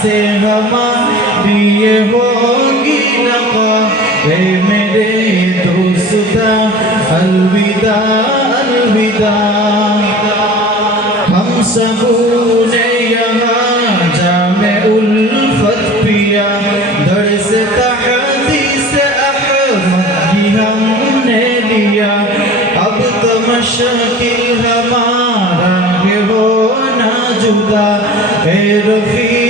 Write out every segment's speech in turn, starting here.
الدا الودا ہم میں ہم ہمار ہونا جدا اے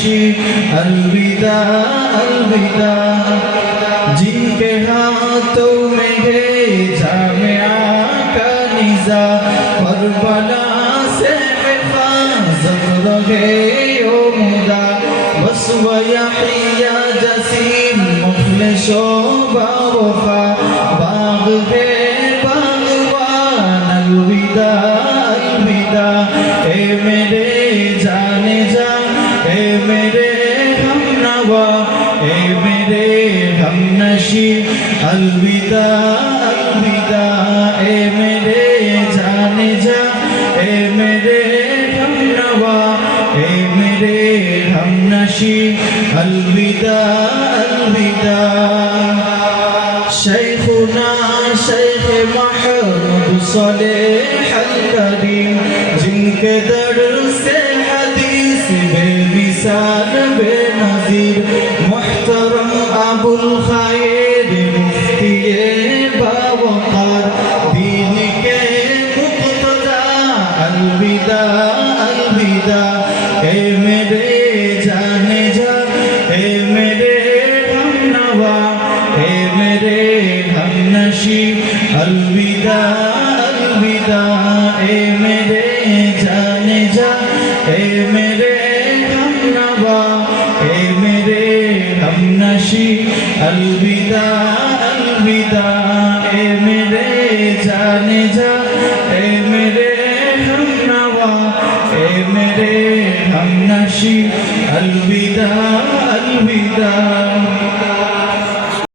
शीर अलविदा अलविदा जिनके हाथों में है जामिया का निजा पर बना से हिफाजत रहे ओ मुदा बस वया प्रिया जसीम मुखले शोभा वफा बाग है बागवान अलविदा अलविदा ए मेरे अलविदा अलविदा ए मेरे जाने जा ए मेरे हम नवा मेरे हम अलविदा अलविदा शेखुना शेख महमूद सले हल करी दर अलविदा अलविदा ए मेरे जाने जा ए मेरे हम नवा ए मेरे हम नशी अलविदा अलविदा ए मेरे जाने जा ए मेरे हम नवा ए मेरे हम नशी अलविदा अलविदा